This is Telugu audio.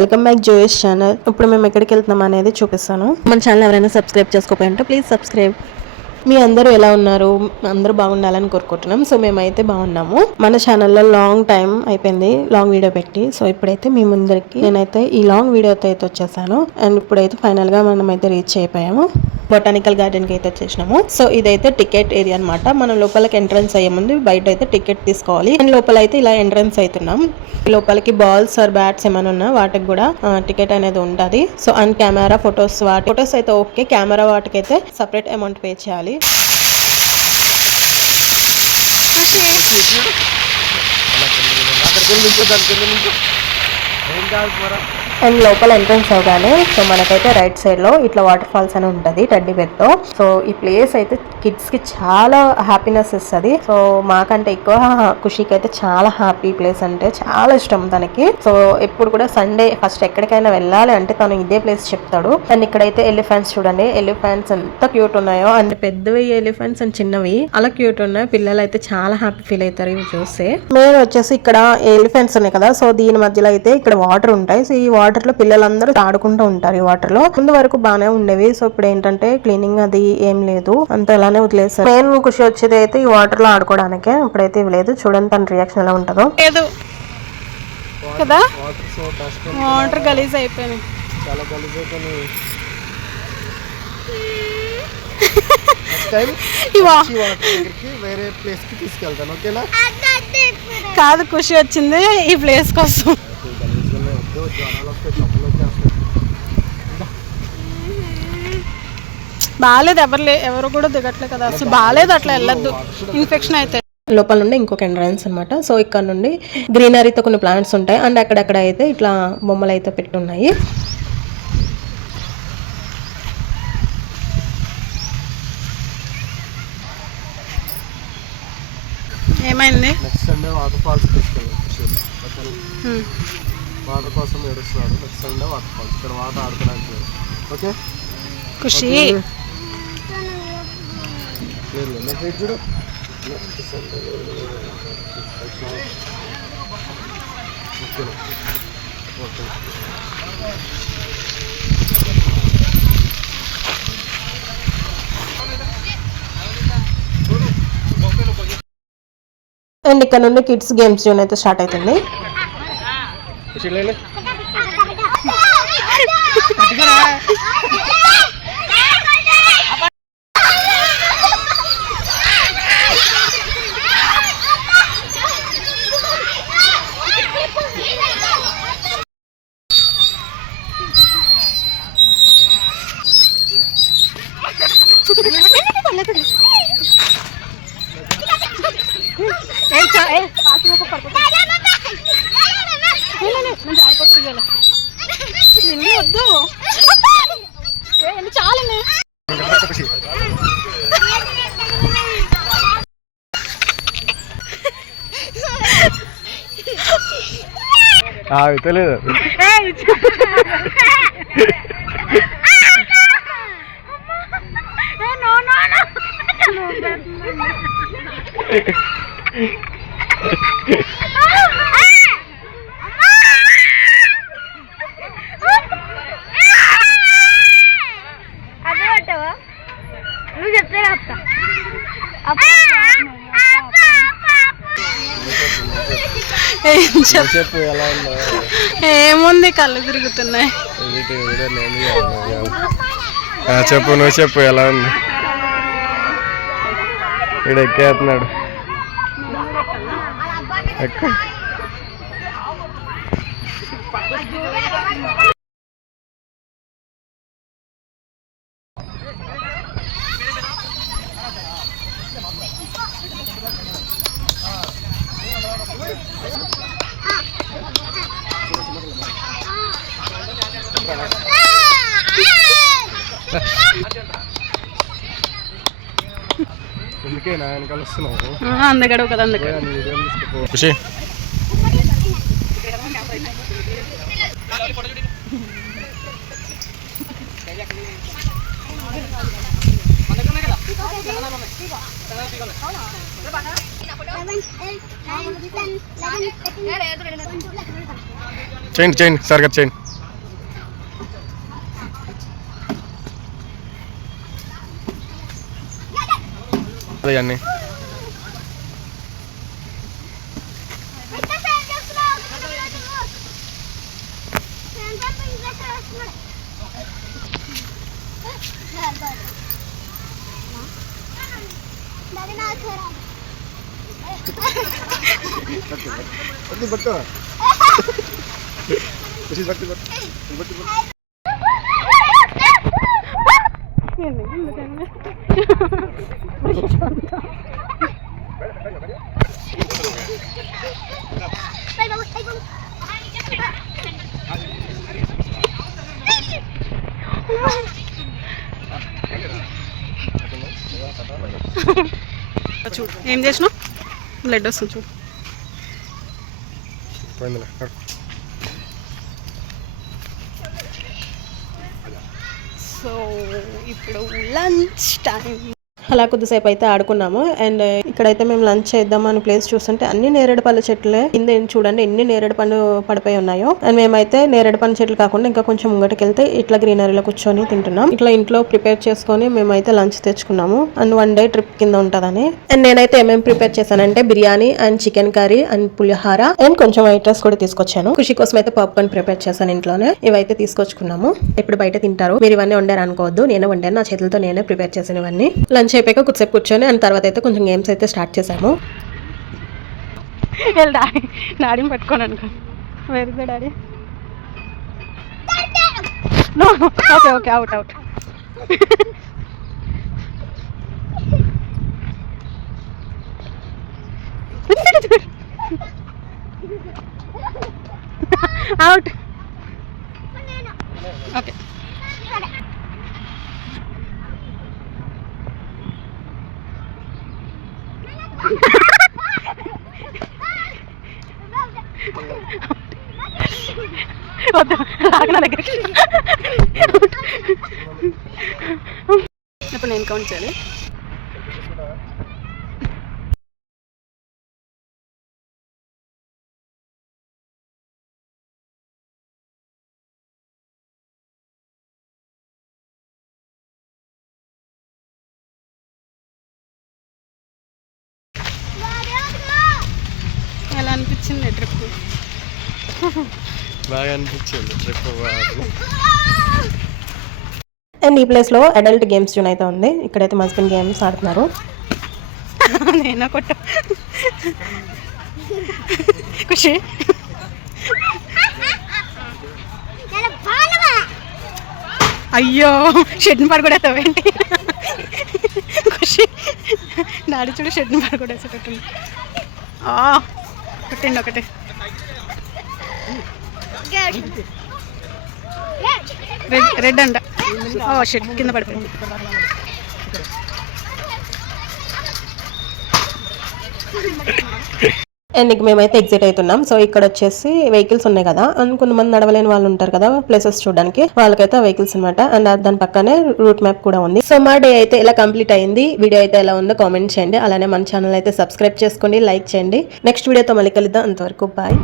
వెల్కమ్ బ్యాక్ జోయస్ ఛానల్ ఇప్పుడు మేము ఎక్కడికి వెళ్తున్నాం అనేది చూపిస్తాను. మన ఛానల్ ఎవరైనా సబ్స్క్రైబ్ చేసుకోకపోయి ఉంటే ప్లీజ్ సబ్స్క్రైబ్ మీ అందరూ ఎలా ఉన్నారు? అందరూ బాగుండాలని కోరుకుంటున్నాం. సో మేమైతే బాగున్నాము. మన ఛానల్లో లాంగ్ టైం అయిపోయింది. లాంగ్ వీడియో పెట్టి. సో ఇప్పుడైతే మీ ముందరికి నేనైతే ఈ లాంగ్ వీడియోతో అయితే వచ్చేసాను. అండ్ ఇప్పుడైతే ఫైనల్గా మనం అయితే రీచ్ అయిపోయాము. బొటానికల్ గార్డెన్కి అయితే వచ్చేసినాము. సో ఇదైతే టికెట్ ఏరియా అనమాట మనం లోపలికి ఎంట్రన్స్ అయ్యే ముందు బయట అయితే టికెట్ తీసుకోవాలి. అండ్ లోపల అయితే ఇలా ఎంట్రన్స్ అవుతున్నాం లోపలికి బాల్స్ ఆర్ బ్యాట్స్ ఏమైనా ఉన్నా వాటికి కూడా టికెట్ అనేది ఉంటుంది. సో అండ్ కెమెరా ఫొటోస్ వాటి ఫొటోస్ అయితే ఓకే కెమెరా వాటికి అయితే సపరేట్ అమౌంట్ పే చేయాలి అక్కడికి అండ్ లోపల ఎంట్రన్స్ అవగానే సో మనకైతే రైట్ సైడ్లో ఇట్లా వాటర్ ఫాల్స్ అని ఉంటది టెడ్డీ తో సో ఈ ప్లేస్ అయితే కిడ్స్కి చాలా హ్యాపీనెస్ ఇస్తుంది. సో మాకంటే ఎక్కువ ఖుషికి అయితే చాలా హ్యాపీ ప్లేస్ అంటే చాలా ఇష్టం తనకి. సో ఎప్పుడు కూడా సండే ఫస్ట్ ఎక్కడికైనా వెళ్ళాలి అంటే తను ఇదే ప్లేస్ చెప్తాడు. అండ్ ఇక్కడైతే ఎలిఫెంట్స్ చూడండి ఎలిఫెంట్స్ ఎంత క్యూట్ ఉన్నాయో. అండ్ పెద్దవి ఎలిఫెంట్స్ అండ్ చిన్నవి అలా క్యూట్ ఉన్నాయి. పిల్లలు అయితే చాలా హ్యాపీ ఫీల్ అవుతారు ఇవి చూస్తే. మెయిన్ వచ్చేసి ఇక్కడ ఎలిఫెంట్స్ ఉన్నాయి కదా. సో దీని మధ్యలో అయితే ఇక్కడ వాటర్ ఉంటాయి. సో ఈ వాటర్ లో పిల్లలందరూ ఆడుకుంటూ ఉంటారు ఈ వాటర్లో. ముందు వరకు బాగానే ఉండేవి. సో ఇప్పుడు ఏంటంటే క్లీనింగ్ అది ఏం లేదు. అంత అలానే వదిలేస్తారు మెయిన్ ఖుషి వచ్చేది అయితే ఈ వాటర్లో ఆడుకోవడానికే. ఇప్పుడైతే ఇవి లేదు. చూడండి తన రియాక్షన్ ఎలా ఉంటుందో. లేదు. కదా? వాటర్ సో డస్ట్ వాటర్ గలీజ్ అయిపోయినాయి. చాలా గలీజ్ అయిపోయి నెక్స్ట్ టైం ఇవా. ఈ వాటర్ దగ్గరికి వేరే ప్లేస్కి తీసుకెళ్తాను. ఓకేనా కాదు ఖుషి వచ్చింది ఈ ప్లేస్ కోసం. బాగాలేదు ఎవరు లే ఎవరు కూడా దిగట్లే కదా. అసలు బాగాలేదు అట్లా వెళ్ళొద్దు. ఇన్ఫెక్షన్ అయితే. లోపల నుండి ఇంకొక ఎంట్రన్స్ అన్నమాట. సో ఇక్కడ నుండి గ్రీనరీతో కొన్ని ప్లాంట్స్ ఉంటాయి. అండ్ అక్కడక్కడ అయితే ఇట్లా బొమ్మలు అయితే పెట్టున్నాయి ఏమైంది? నెక్స్ట్ సండే వాటర్ ఫాల్స్ తీసుకెళ్ళాం ఓకేనా హ్మ్. వాటర్ కోసం ఏడుస్తున్నాడు నెక్స్ట్ సండే వాటర్ ఫాల్స్ ఇక్కడ వాటర్ ఆడుకోవడానికి. ఓకే? ఖుషి. చూడు. అండ్ ఇక్కడ నుండి కిడ్స్ గేమ్స్ జోన్ అయితే స్టార్ట్ అవుతుంది. వద్దు. చాలా ఖుషి తెలియదు నువ్వు చెప్తే చెప్పు ఎలా ఉందో ఏముంది కళ్ళు తిరుగుతున్నాయి. చెప్పు నువ్వు చెప్పు ఎలా ఉంది ಇಡಕ್ಕೆ ಆಯ್ತು ನೋಡು. అందుకే నా ఆయన కలుస్తున్నావు అందగడవు కదా తీసుకుపో. ఖుషి. చేయండి చేయండి సరిగ్గా చేయండి ਚਲੇ ਜਾਂਦੇ Bakti bakti. Bakti bakti. Bakti. చూడు ఏం చేసినావు? బ్లడ్ వస్తుంది చూడు. సో ఇప్పుడు లంచ్ టైం అలా కొద్దిసేపు అయితే ఆడుకున్నాము. అండ్ uh, ఇక్కడైతే మేము లంచ్ చేద్దాం అని ప్లేస్ చూస్తుంటే అన్ని నేరేడు పళ్ళ చెట్లే. కింద చూడండి ఎన్ని నేరేడు పండు పడిపోయి ఉన్నాయో. అండ్ మేమైతే నేరేడు పండు చెట్లు కాకుండా ఇంకా కొంచెం ముంగటికి వెళ్తే ఇట్లా గ్రీనరీలో కూర్చొని తింటున్నాం. ఇట్లా ఇంట్లో ప్రిపేర్ చేసుకొని మేమైతే లంచ్ తెచ్చుకున్నాము. అండ్ వన్ డే ట్రిప్ కింద ఉంటుందని. అండ్ నేనైతే ఏమేమి ప్రిపేర్ చేశానంటే biryani and chicken curry and pulihora and కొంచెం వైట్ రైస్ కూడా తీసుకొచ్చాను. ఖుషి కోసం అయితే పాప్కార్న్ ప్రిపేర్ చేశాను ఇంట్లోనే. ఇవైతే తీసుకొచ్చుకున్నాము. ఇప్పుడు బయట తింటారు మీరు ఇవన్నీ వండారు అనుకోవద్దు నేనే వండాను. నా చేతులతో నేనే ప్రిపేర్ చేసిన ఇవన్నీ. లంచ్ అయిపోయాక కొద్దిసేపు కూర్చొని అండ్ తర్వాత అయితే కొంచెం గేమ్స్ అయితే స్టార్ట్ చేసాము. వెళ్ళి డాడీ డాడీని పట్టుకోను అనుకో. Very good daddy? No okay okay out out out okay వద్దు. రాకు నా దగ్గరికి. ఇప్పుడు నేను కౌంట్ చేయాలి. ఎలా అనిపించింది ట్రిప్ బాగా అనిపించింది ట్రిప్ అండ్ ఈ ప్లేస్లో అడల్ట్ గేమ్స్ జోన్ అయితే ఉంది. ఇక్కడైతే మా హస్బెండ్ గేమ్స్ ఆడుతున్నారు. నేను కొట్ట? ఖుషి? అయ్యో షెడ్ని పడగొడేస్తావేంటి ఖుషి? డాడీ చూడు షెడ్ని పడగొడేసేటట్టుంది ఆ, కొట్టిండి ఒకటి. రెడ్ రెడ్ అంట. Oh, ఓ షెడ్ కింద పడిపోయింది. అండ్ ఇక మేమైతే ఎగ్జిట్ అవుతున్నాం. సో ఇక్కడ వచ్చేసి వెహికల్స్ ఉన్నాయి కదా. అండ్ కొంతమంది నడవలేని వాళ్ళు ఉంటారు కదా ప్లేసెస్ చూడడానికి. వాళ్ళకైతే వెహికల్స్ అనమాట అండ్ దాని పక్కనే రూట్ మ్యాప్ కూడా ఉంది. సో మా డే అయితే ఇలా కంప్లీట్ అయింది. వీడియో అయితే ఎలా ఉందో కామెంట్ చేయండి. అలానే మన ఛానల్ అయితే సబ్స్క్రైబ్ చేసుకోండి లైక్ చేయండి. నెక్స్ట్ వీడియోతో మళ్ళీ కలుద్దాం. అంతవరకు బాయ్